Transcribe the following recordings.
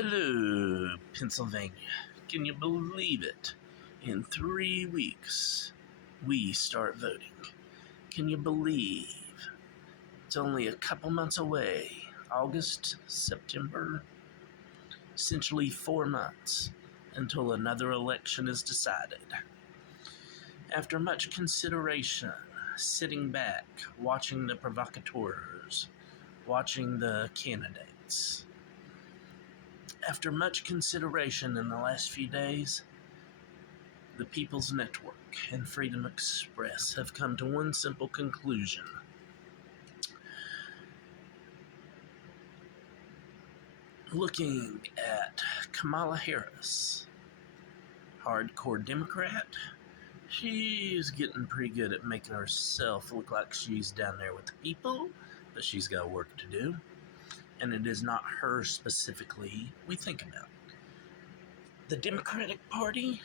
Hello, Pennsylvania. Can you believe it? In 3 weeks, we start voting. Can you believe it's only a couple months away? August, September, essentially 4 months until another election is decided. After much consideration, sitting back, watching the provocateurs, watching the candidates, after much consideration in the last few days, the People's Network and Freedom Express have come to one simple conclusion. Looking at Kamala Harris, hardcore Democrat, she's getting pretty good at making herself look like she's down there with the people, but she's got work to do. And it is not her specifically we think about. The Democratic Party,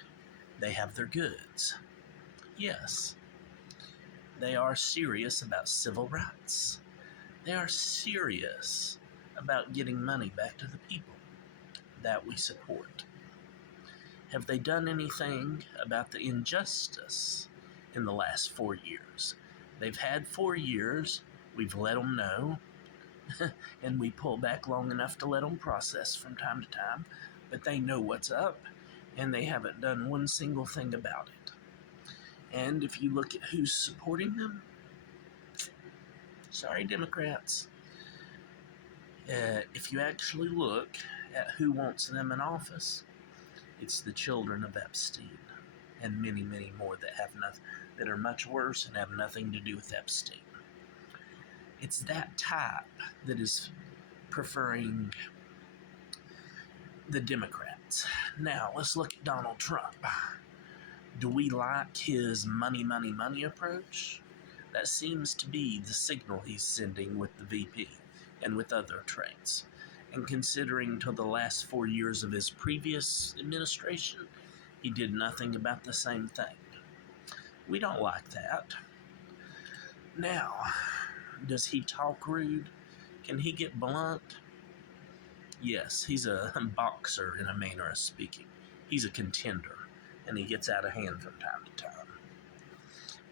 they have their goods. Yes, they are serious about civil rights. They are serious about getting money back to the people that we support. Have they done anything about the injustice in the last 4 years? They've had 4 years. We've let them know. And we pull back long enough to let them process from time to time, but they know what's up, and they haven't done one single thing about it. And if you look at who's supporting them, sorry, Democrats, if you actually look at who wants them in office, it's the children of Epstein, and many, many more that are much worse and have nothing to do with Epstein. It's that type that is preferring the Democrats. Now, let's look at Donald Trump. Do we like his money approach? That seems to be the signal he's sending with the VP and with other traits. And considering to the last 4 years of his previous administration, he did nothing about the same thing. We don't like that. Now, does he talk rude? Can he get blunt? Yes, he's a boxer in a manner of speaking. He's a contender, and he gets out of hand from time to time.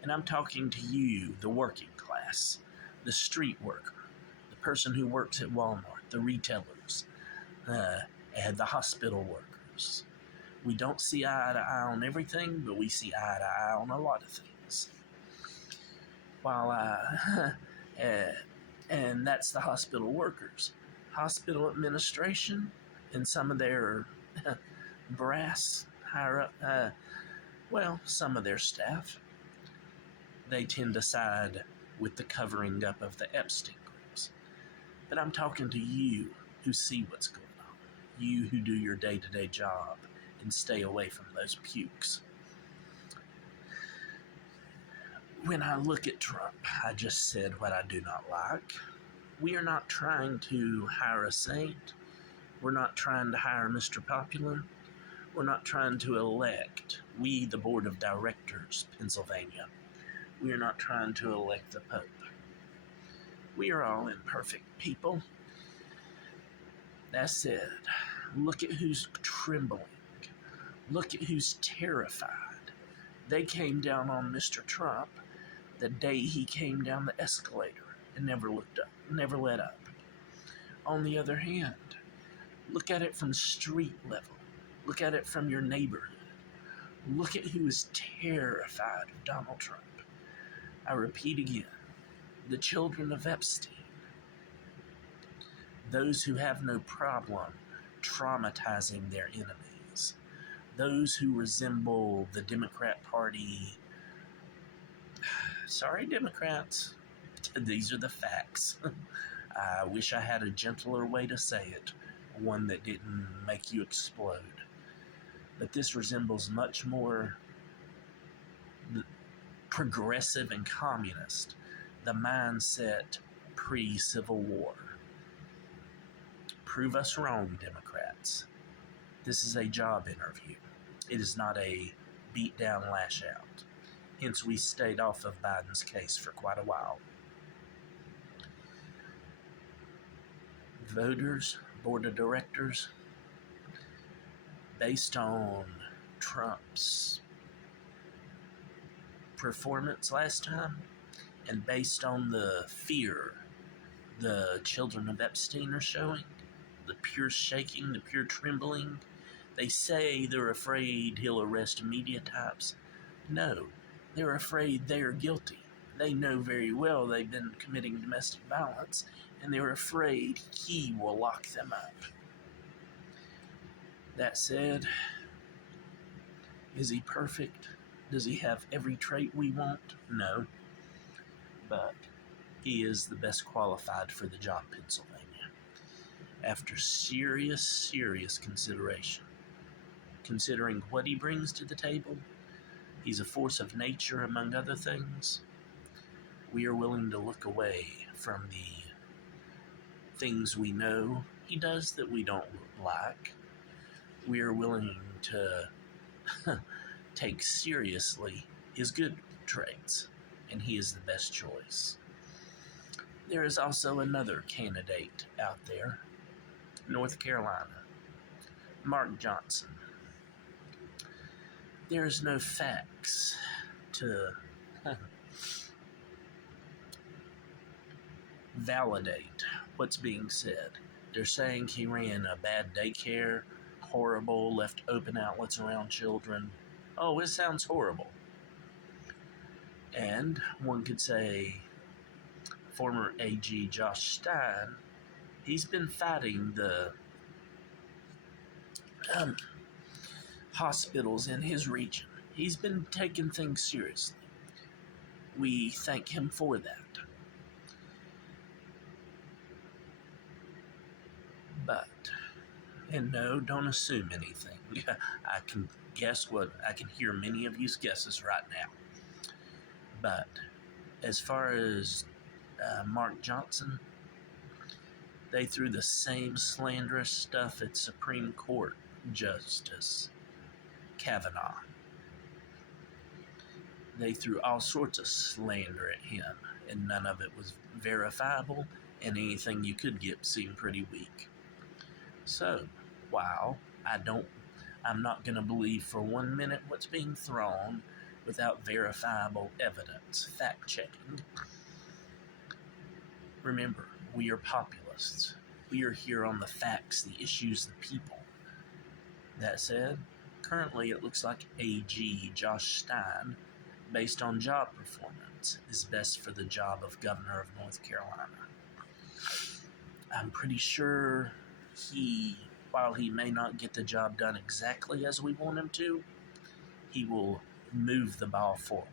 And I'm talking to you, the working class, the street worker, the person who works at Walmart, the retailers, and the hospital workers. We don't see eye to eye on everything, but we see eye to eye on a lot of things. And that's the hospital workers. Hospital administration and some of their brass higher up, some of their staff, they tend to side with the covering up of the Epstein groups. But I'm talking to you who see what's going on, you who do your day-to-day job and stay away from those pukes. When I look at Trump, I just said what I do not like. We are not trying to hire a saint. We're not trying to hire Mr. Popular. We're not trying to elect, we, the Board of Directors, Pennsylvania. We are not trying to elect the Pope. We are all imperfect people. That said, look at who's trembling. Look at who's terrified. They came down on Mr. Trump the day he came down the escalator and never looked up, never let up. On the other hand, look at it from street level. Look at it from your neighborhood. Look at who is terrified of Donald Trump. I repeat again, the children of Epstein. Those who have no problem traumatizing their enemies. Those who resemble the Democrat Party. Sorry, Democrats. These are the facts. I wish I had a gentler way to say it, one that didn't make you explode. But this resembles much more progressive and communist, the mindset pre-Civil War. Prove us wrong, Democrats. This is a job interview. It is not a beat down, lash out. Hence, we stayed off of Biden's case for quite a while. Voters, board of directors, based on Trump's performance last time, and based on the fear the children of Epstein are showing, the pure shaking, the pure trembling. They say they're afraid he'll arrest media types. No, they're afraid they are guilty. They know very well they've been committing domestic violence, and they're afraid he will lock them up. That said, is he perfect? Does he have every trait we want? No. But he is the best qualified for the job, Pennsylvania. After serious consideration, considering what he brings to the table, he's a force of nature, among other things. We are willing to look away from the things we know he does that we don't like. We are willing to take seriously his good traits, and he is the best choice. There is also another candidate out there, North Carolina, Mark Johnson. There's no facts to validate what's being said. They're saying he ran a bad daycare, horrible, left open outlets around children. Oh, it sounds horrible. And one could say former AG Josh Stein, he's been fighting the hospitals in his region. He's been taking things seriously. We thank him for that. But, and no, don't assume anything. I can guess what, I can hear many of you's guesses right now. But, as far as Mark Johnson, they threw the same slanderous stuff at Supreme Court Justice Kavanaugh. They threw all sorts of slander at him, and none of it was verifiable, and anything you could get seemed pretty weak. So, while I'm not going to believe for 1 minute what's being thrown without verifiable evidence, fact-checking. Remember, we are populists. We are here on the facts, the issues, the people. That said, currently it looks like AG Josh Stein, based on job performance, is best for the job of governor of North Carolina. I'm pretty sure while he may not get the job done exactly as we want him to, he will move the ball forward.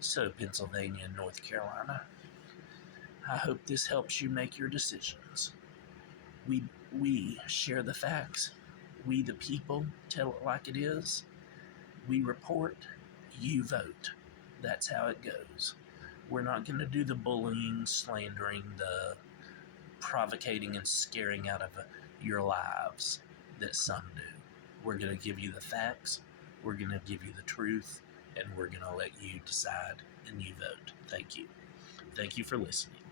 So, Pennsylvania and North Carolina, I hope this helps you make your decisions. We share the facts. We, the people, tell it like it is. We report, you vote. That's how it goes. We're not going to do the bullying, slandering, the provocating and scaring out of your lives that some do. We're going to give you the facts, we're going to give you the truth, and we're going to let you decide and you vote. Thank you. Thank you for listening.